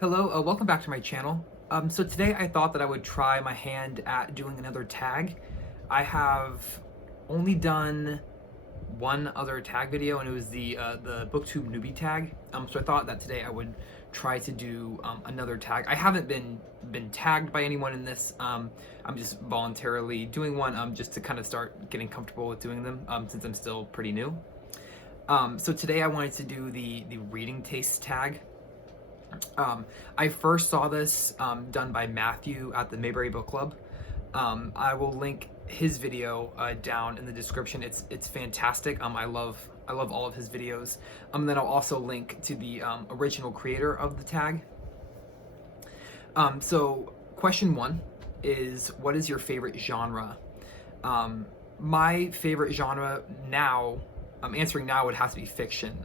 Hello, welcome back to my channel. So today I thought that I would try my hand at doing another tag. I have only done one other tag video, and it was the Booktube newbie tag. So I thought that today I would try to do another tag. I haven't been tagged by anyone in this. I'm just voluntarily doing one just to kind of start getting comfortable with doing them since I'm still pretty new. So today I wanted to do the reading taste tag. I first saw this done by Matthew at the Mayberry Bookclub. I will link his video down in the description. It's fantastic. I love all of his videos. Then I'll also link to the original creator of the tag. So question 1 is, what is your favorite genre? My favorite genre now, answering now, would have to be fiction.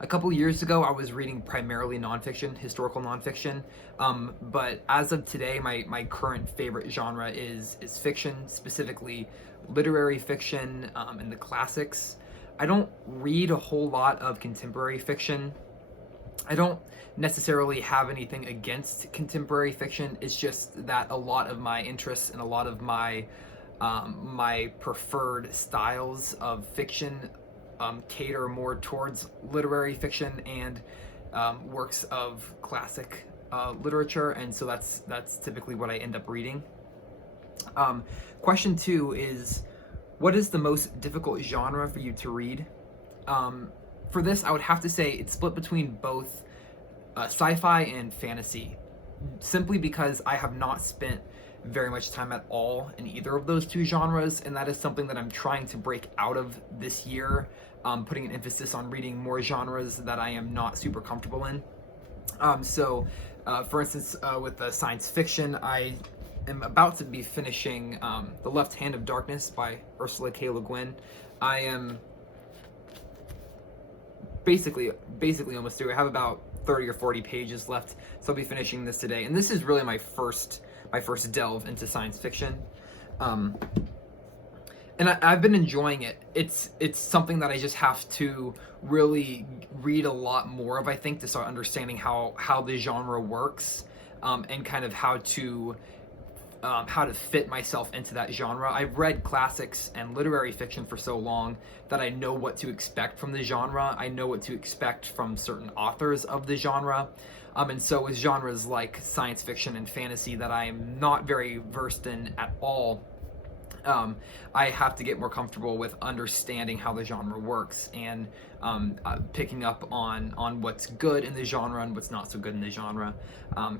A couple years ago, I was reading primarily nonfiction, historical nonfiction, but as of today, my current favorite genre is fiction, specifically literary fiction and the classics. I don't read a whole lot of contemporary fiction. I don't necessarily have anything against contemporary fiction. It's just that a lot of my interests and a lot of my my preferred styles of fiction cater more towards literary fiction and works of classic literature, and so that's typically what I end up reading. Question 2 is, what is the most difficult genre for you to read? For this, I would have to say it's split between both sci-fi and fantasy, simply because I have not spent very much time at all in either of those two genres, and that is something that I'm trying to break out of this year, putting an emphasis on reading more genres that I am not super comfortable in. For instance, with science fiction, I am about to be finishing The Left Hand of Darkness by Ursula K. Le Guin. I am basically almost through. I have about 30 or 40 pages left, so I'll be finishing this today, and this is really my first delve into science fiction. And I've been enjoying it. It's something that I just have to really read a lot more of, I think, to start understanding how the genre works, and kind of how to fit myself into that genre. I've read classics and literary fiction for so long that I know what to expect from the genre. I know what to expect from certain authors of the genre. And so with genres like science fiction and fantasy that I am not very versed in at all, I have to get more comfortable with understanding how the genre works and picking up on what's good in the genre and what's not so good in the genre.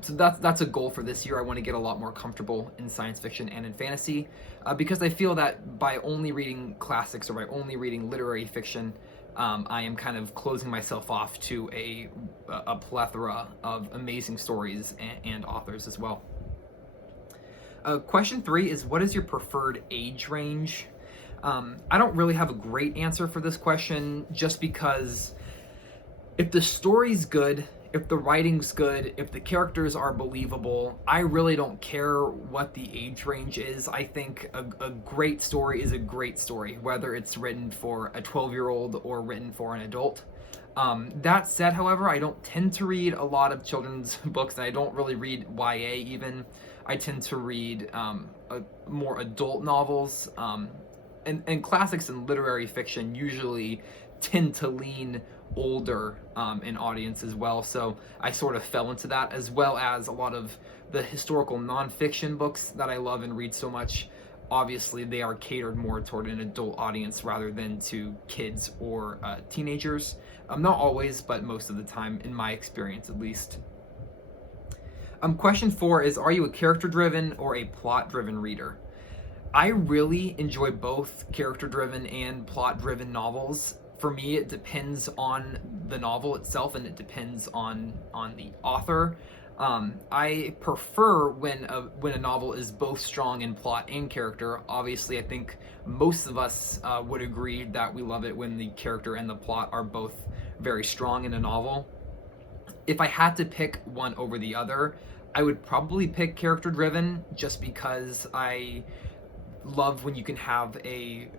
So that's a goal for this year. I want to get a lot more comfortable in science fiction and in fantasy, because I feel that by only reading classics or by only reading literary fiction, I am kind of closing myself off to a plethora of amazing stories and authors as well. Question 3 is, what is your preferred age range? I don't really have a great answer for this question, just because if the story's good, if the writing's good, if the characters are believable, I really don't care what the age range is. I think a great story is a great story, whether it's written for a 12-year-old or written for an adult. That said, however, I don't tend to read a lot of children's books, and I don't really read YA even. I tend to read more adult novels, and classics and literary fiction usually tend to lean older in audience as well, so I sort of fell into that, as well as a lot of the historical nonfiction books that I love and read so much. Obviously, they are catered more toward an adult audience rather than to kids or teenagers. Not always, but most of the time, in my experience at least. Question 4 is, are you a character-driven or a plot-driven reader? I really enjoy both character-driven and plot-driven novels. For me, it depends on the novel itself, and it depends on the author. I prefer when a novel is both strong in plot and character. Obviously, I think most of us would agree that we love it when the character and the plot are both very strong in a novel. If I had to pick one over the other, I would probably pick character-driven, just because I love when you can have a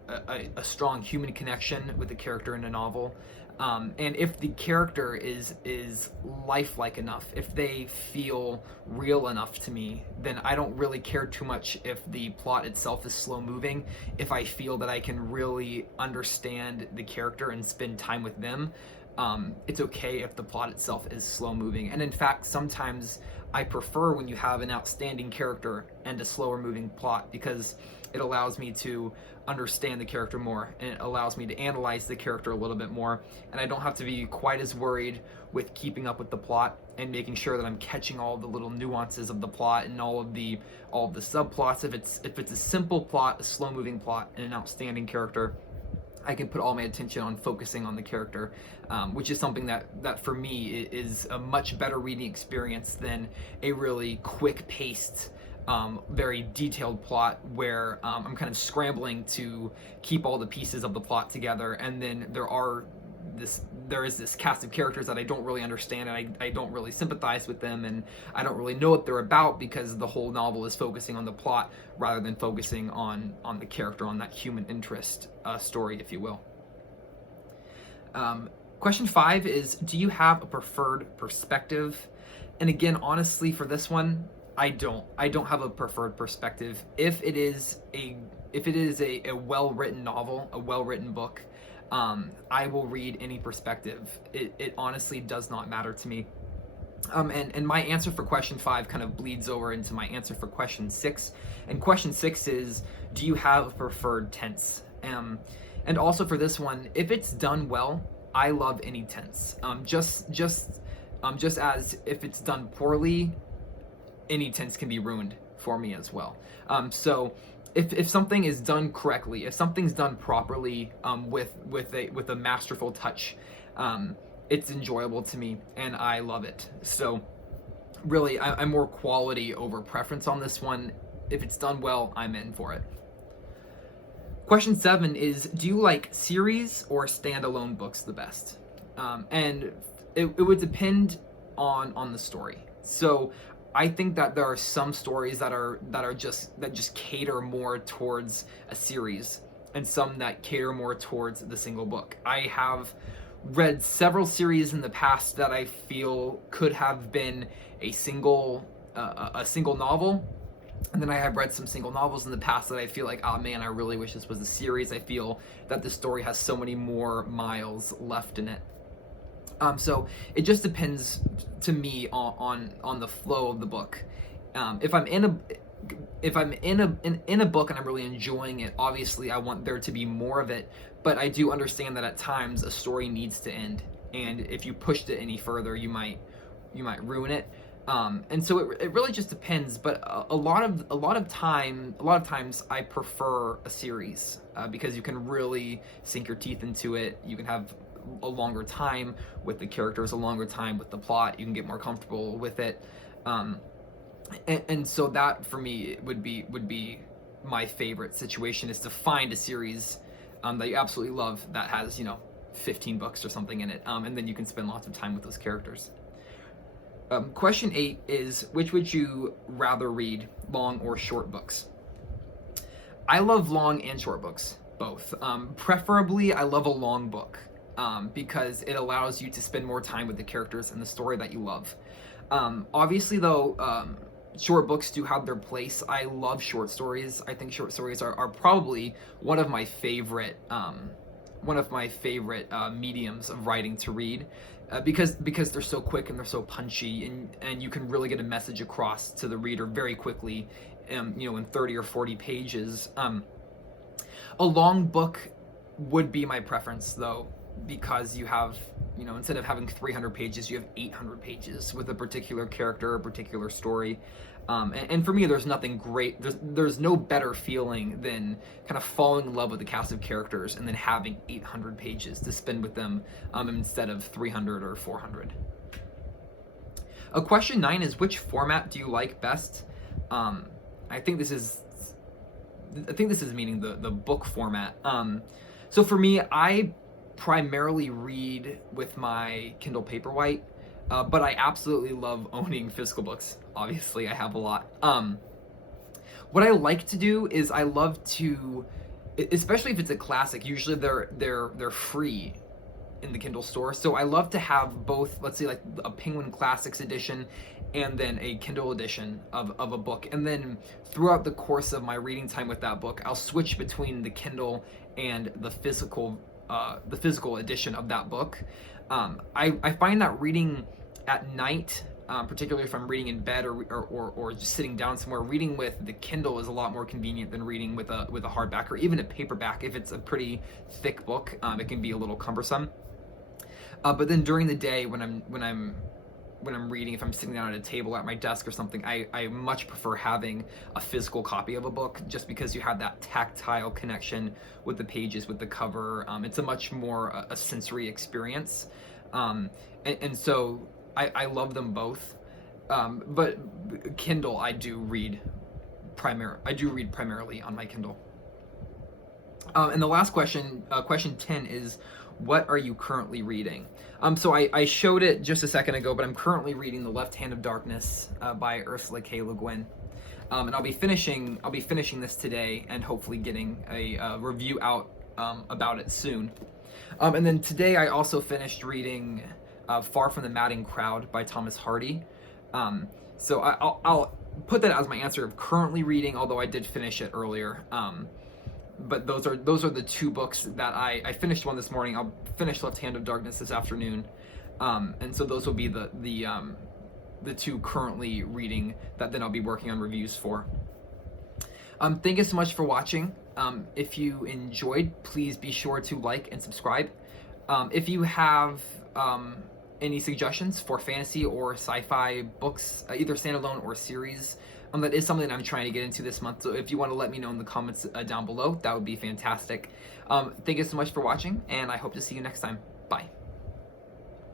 strong human connection with the character in a novel. And if the character is lifelike enough, if they feel real enough to me, then I don't really care too much if the plot itself is slow moving. If I feel that I can really understand the character and spend time with them, it's okay if the plot itself is slow moving. And in fact, sometimes I prefer when you have an outstanding character and a slower moving plot, because it allows me to understand the character more, and it allows me to analyze the character a little bit more, and I don't have to be quite as worried with keeping up with the plot and making sure that I'm catching all the little nuances of the plot and all of the subplots. If it's a simple plot, a slow moving plot, and an outstanding character, I can put all my attention on focusing on the character, which is something that for me is a much better reading experience than a really quick-paced, very detailed plot where I'm kind of scrambling to keep all the pieces of the plot together, and then there is this cast of characters that I don't really understand, and I don't really sympathize with them, and I don't really know what they're about, because the whole novel is focusing on the plot rather than focusing on the character, on that human interest story, if you will. Question 5 is, do you have a preferred perspective? And again, honestly, for this one, I don't have a preferred perspective. If it is a well-written novel, a well-written book, I will read any perspective. It honestly does not matter to me. And my answer for question 5 kind of bleeds over into my answer for question 6. And question 6 is, do you have a preferred tense? And also for this one, if it's done well, I love any tense. Just as if it's done poorly, any tense can be ruined for me as well. So if something is done correctly, if something's done properly, with a masterful touch, it's enjoyable to me and I love it. So really, I'm more quality over preference on this one. If it's done well, I'm in for it. Question 7 is, do you like series or standalone books the best? And it would depend on the story. So I think that there are some stories that just cater more towards a series, and some that cater more towards the single book. I have read several series in the past that I feel could have been a single novel, and then I have read some single novels in the past that I feel like, oh man, I really wish this was a series. I feel that the story has so many more miles left in it. So it just depends to me on the flow of the book. If I'm in a book and I'm really enjoying it, obviously I want there to be more of it, but I do understand that at times a story needs to end, and if you pushed it any further, you might ruin it. And so it really just depends, but a lot of times I prefer a series, because you can really sink your teeth into it. You can have a longer time with the characters, a longer time with the plot. You can get more comfortable with it, and so that for me would be my favorite situation, is to find a series that you absolutely love, that has 15 books or something in it, and then you can spend lots of time with those characters. Question 8 is, which would you rather read, long or short books? I love long and short books, both. Preferably, I love a long book, because it allows you to spend more time with the characters and the story that you love. Obviously, though, short books do have their place. I love short stories. I think short stories are probably one of my favorite mediums of writing to read, because they're so quick and they're so punchy, and you can really get a message across to the reader very quickly, in 30 or 40 pages. A long book would be my preference, though, because you have, instead of having 300 pages, you have 800 pages with a particular character, a particular story. And for me, there's nothing great, there's no better feeling than kind of falling in love with the cast of characters and then having 800 pages to spend with them, instead of 300 or 400. Question 9 is, which format do you like best? I think this is meaning the book format. So for me, I primarily read with my Kindle Paperwhite, but I absolutely love owning physical books. Obviously, I have a lot. What I like to do is I love to, especially if it's a classic, usually they're free in the Kindle store. So I love to have both, let's say like a Penguin Classics edition and then a Kindle edition of a book. And then throughout the course of my reading time with that book, I'll switch between the Kindle and the physical edition of that book. I find that reading at night, particularly if I'm reading in bed or just sitting down somewhere, reading with the Kindle is a lot more convenient than reading with a hardback or even a paperback. If it's a pretty thick book, it can be a little cumbersome. But then during the day, when I'm reading, if I'm sitting down at a table at my desk or something, I much prefer having a physical copy of a book, just because you have that tactile connection with the pages, with the cover. It's a much more a sensory experience, and so I love them both. But Kindle, I do read primarily on my Kindle. And the last question, question 10, is, what are you currently reading? So I showed it just a second ago, but I'm currently reading The Left Hand of Darkness by Ursula K. Le Guin. And I'll be finishing this today and hopefully getting a review out about it soon. And then today I also finished reading Far from the Madding Crowd by Thomas Hardy. So I'll put that as my answer of currently reading, although I did finish it earlier. But those are the two books that I finished one this morning. I'll finish Left Hand of Darkness this afternoon, and so those will be the two currently reading that then I'll be working on reviews for. Thank you so much for watching. If you enjoyed, please be sure to like and subscribe. If you have any suggestions for fantasy or sci-fi books, either standalone or series, that is something that I'm trying to get into this month. So if you want to let me know in the comments down below, that would be fantastic. Thank you so much for watching, and I hope to see you next time. Bye.